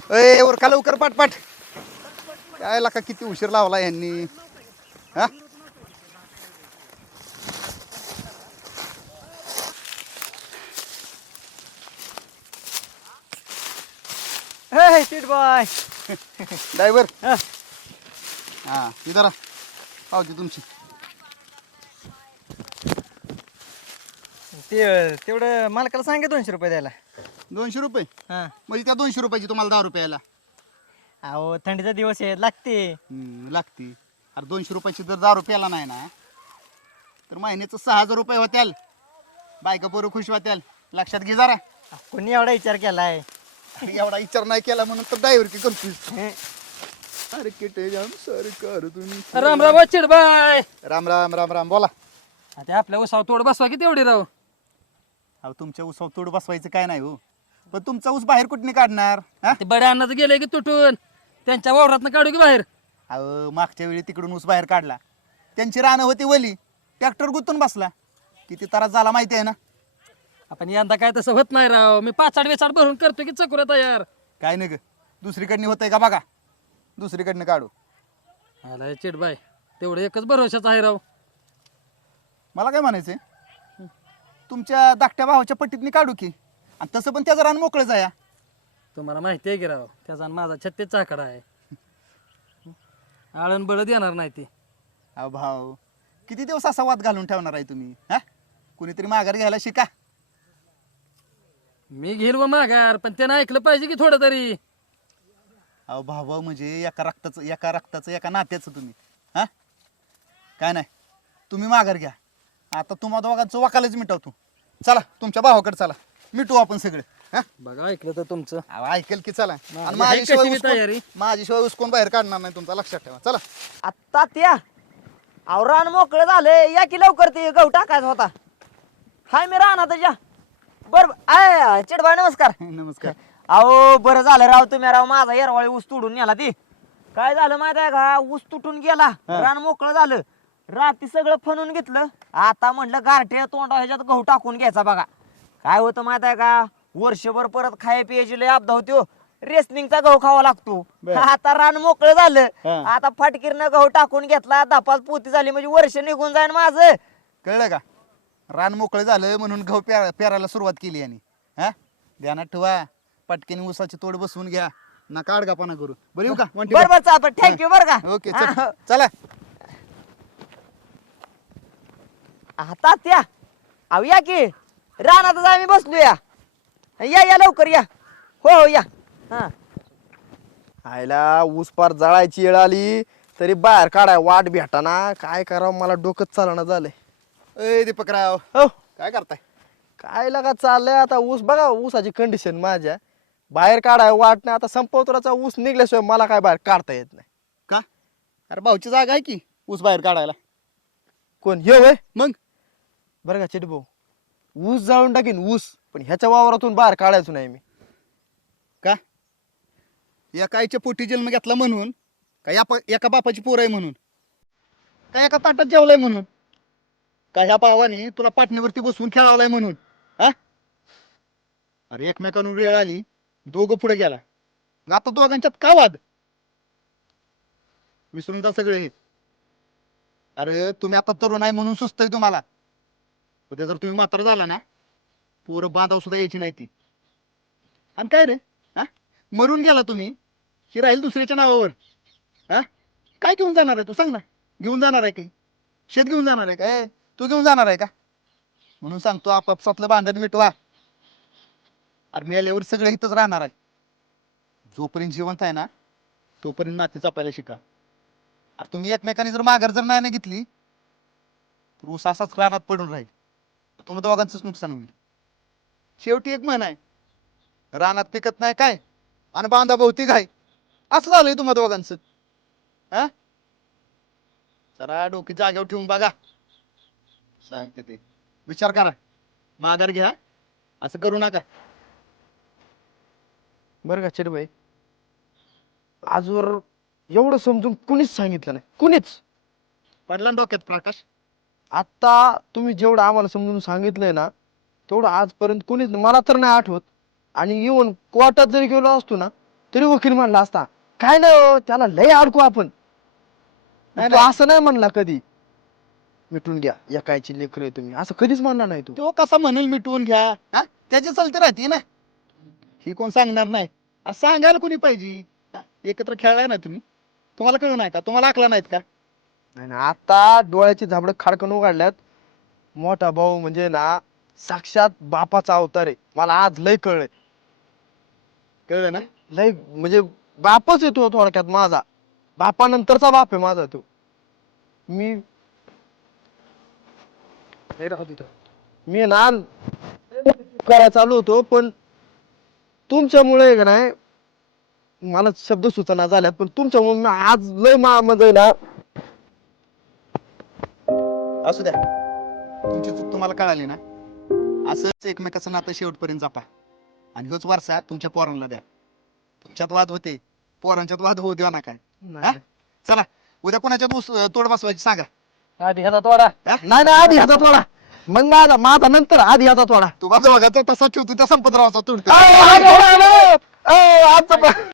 ए वर का लवकर पाटपाट काय लाका किती उशीर लावला यांनी हा हे सीट बॉय ड्रायव्हर हा इधर पावती तुमची तेवढं मालकाला सांगे 200 रुपये द्यायला. 200 रुपये हा म्हणजे त्या 200 रुपयाची तुम्हाला 10 रुपयाला अहो थंडीचा दिवस आहे लागते. लागती. अरे 200 रुपयाची जर 10 रुपयाला नाही ना तर महिन्याचं 6000 रुपये होत्याल. बायका पोरं खुश होत्याल. लक्षात घे जरा. कोणी एवढा विचार केलाय? एवढा विचार नाही केला म्हणून तर ड्रायव्हर की करतोस. अरे किटे जाम सरकार तुम्ही. राम राम चिडबाय. राम राम राम राम बोला. ते आपल्या उसाव तोड बसवा की तेवढी राव. अहो तुमच्या ऊसावर तोड बसवायचं काय नाही हो, पण तुमचा ऊस बाहेर कुठने काढणार हा? ते बड्या अन्नाचं गेले की तुटून त्यांच्या वावरातनं काढू की बाहेर. अहो मागच्या वेळी तिकडून ऊस बाहेर काढला, त्यांची रानं होती वली, ट्रॅक्टर गुंतून बसला, किती त्रास झाला माहिती आहे ना. आपण यंदा काय तसं होत नाही राव. मी 5-8 वेचाड भरून करतो की चकुऱ्या तयार. काय नाही ग, दुसरीकडनं होतंय का बघा, दुसरीकडनं काढू. आला चिडबाय तेवढं एकच भरोशाच आहे राव. मला काय म्हणायचंय, तुमच्या धाकट्या भावाच्या पट्टीतनी काढू की, आणि तसं पण त्याचं रान मोकळंच आहे. तुम्हाला माहिती आहे की राव, त्याचा आणि माझा 36 चाकडा आहे. आळण बळद येणार नाही ती. अहो भाऊ, किती दिवस असा वाद घालून ठेवणार आहे तुम्ही हा? कुणीतरी माघार घ्यायला शिका. मी घेईल व माघार, पण त्यानं ऐकलं पाहिजे की थोडं तरी. अहो भाऊ भाऊ म्हणजे एका रक्ताचं एका नात्याचं तुम्ही हा. काय नाही, तुम्ही माघार घ्या. आता तुम्हा दोघांचं वकालच मिटवतो. चला तुमच्या भावाकडे चला, मिटू आपण सगळे हा. बघा ऐकलं तर तुमचं. अहो, ऐकेल की चला. आणि आहे माझ्याशिवाय कशी बी तयारी? माझ्याशिवाय उसकोन बाहेर काढणार नाही तुमचा, लक्षात ठेवा. चला. आत्ता त्या रान मोकळं झालंय, या की लवकर ते गहू टाकायचा होता. हाय मी राहणार त्याच्या बर. आय चिडबाय नमस्कार. नमस्कार. अहो बरं झालं राव, तुम्ही राव माझा येरवाळी ऊस तुडून नेला. ती काय झालं माहित आहे का, ऊस तुटून गेला, रान मोकळं झालं, रात्री सगळं फणून घेतलं. आता म्हटलं गारठे तोंडा ह्याच्यात गहू टाकून घ्यायचा. बघा काय होतं माहित आहे का, वर्षभर परत खाय पियाची लय अपदा होतो, रेसनिंगचा गहू खावा लागतो. आता रान मोकळं झालं, आता फाटकीरनं गहू टाकून घेतला, 10-5 पोती झाली म्हणजे वर्ष निघून जाईन माझं. कळलं का, रान मोकळं झालं म्हणून गहू पेरायला सुरुवात केली यांनी हा. ध्यानात ठेवा, पटकेने ऊसाची तोड बसवून घ्या, ना काढगापणा करू. बरं येऊ का म्हणते. बरोबर चालतं, थँक्यू बरं का. ओके चला. आता त्या अहो या की रानातच आम्ही बसलो. या लवकर या. हो हो या. हा आयला ऊस पार जळायची वेळ आली तरी बाहेर काढाय वाट भेटाना. काय करावं, मला डोकंच चालना झालंय. ए दीपकराव, हो काय करताय? काय लगा चाललंय आता. ऊस बघा, ऊसाची कंडिशन माझ्या, बाहेर काढाय वाट नाही. आता संपवतराचा ऊस निघल्याशिवाय मला काय बाहेर काढता येत नाही. का? अरे भाऊची जागा आहे की ऊस बाहेर काढायला. कोण हे वय मग बरं का चिट भाऊ, ऊस जाळून टाकीन ऊस, पण ह्याच्या वावरातून बाहेर काढायचो नाही मी. का? एका आईच्या पोटी जन्म घेतला म्हणून का एका बापाची पोर आहे म्हणून, का एका ताटात जेवलाय म्हणून, का ह्या भावाने तुला पाटणीवरती बसवून खेळावलाय म्हणून हा? अरे एकमेकांवर वेळ आली, दोघं पुढे गेला, आता दोघांच्यात का वाद? विसरून जा सगळे हे. अरे तुम्ही आता तरुण आहे म्हणून सुचतंय तुम्हाला, उद्या जर तुम्ही म्हातारा झाला ना, पोरं बांधाव सुद्धा यायची नाही ती. आणि काय रे हा, मरून गेला तुम्ही, ही राहील दुसऱ्याच्या नावावर हा. काय घेऊन जाणार आहे तू, सांग ना. घेऊन जाणार आहे काही शेत घेऊन जाणार आहे काय, तू घेऊन जाणार आहे का? म्हणून सांगतो, आपापसातलं बांधण मिटवा. अरे मेल्यावर सगळे इथंच राहणार आहे. जोपर्यंत जिवंत आहे ना तोपर्यंत नाते जपायला शिका. अरे तुम्ही एकमेकांनी जर माघार जर नाही घेतली तर ऊस असाच रानात पडून राहील, तुम्ही दोघांचंच नुकसान होईल. शेवटी एक म्हण आहे, रानात पिकत नाही काय आणि बांधा भोवती काय, असं झालंय तुम्हा दोघांचं हा. जरा डोकी जागेवर ठेवून बघा, सांगते ते विचार करा, माघार घ्या, असं करू नका. बरं का चिट भाई, आजवर एवढं समजून कुणीच सांगितलं नाही, कुणीच. पडला ना डोक्यात प्रकाश? आता तुम्ही जेवढं आम्हाला समजून सांगितलंय ना, तेवढं आजपर्यंत कुणीच मला तर नाही आठवत. आणि येऊन कोर्टात जरी गेलो असतो ना तरी वकील म्हणला असता काय नाही हो, त्याला लय अडकू आपण. नाही, तो असं नाही म्हणला कधी मिटून घ्या एकाची लेकर तुम्ही, असं कधीच म्हणणार नाही तू. तो कसा म्हणेल मिटवून घ्या, हा त्याची चालते राहते ना, ही कोण सांगणार नाही. आणि सांगायला कोणी पाहिजे. हा? एकत्र खेळलाय ना तुम्ही, तुम्हाला कळू नाही का, तुम्हाला आकला नाहीत का? नाही ना, आता डोळ्याची झाबड खाडकन उघडल्यात. मोठा भाऊ म्हणजे ना साक्षात बापाचा अवतार आहे, मला आज लय कळलंय. कळलं ना? लय म्हणजे बापच येतो थोडक्यात माझा, बापानंतरचा बाप आहे माझा तो. मी हे राहू दे इथं. मी ना करायला चालू होतो, पण तुमच्यामुळे का नाही मला शब्द सुचना झाल्यात, पण तुमच्यामुळे मी आज लय म्हणजे ना. असू द्या, तुमची चूक तुम्हाला कळाली ना, असंच एकमेकाचं नातं शेवटपर्यंत जपा. आणि होच वारसा तुमच्या पोरांना द्या. तुमच्यात वाद होते, पोरांच्यात वाद होऊ द्या ना काय. हा? चला, उद्या कोणाच्यात ऊस तोड बसवायची सांगा. आधी ह्याचा तोडा. नाही नाही, आधी ह्याचा तोडा, मग माझा माझा नंतर आधी ह्याचा तोडा. तू माझा बघा तसा ठेवतो त्या संपतरावाचा तोडतो. आजचा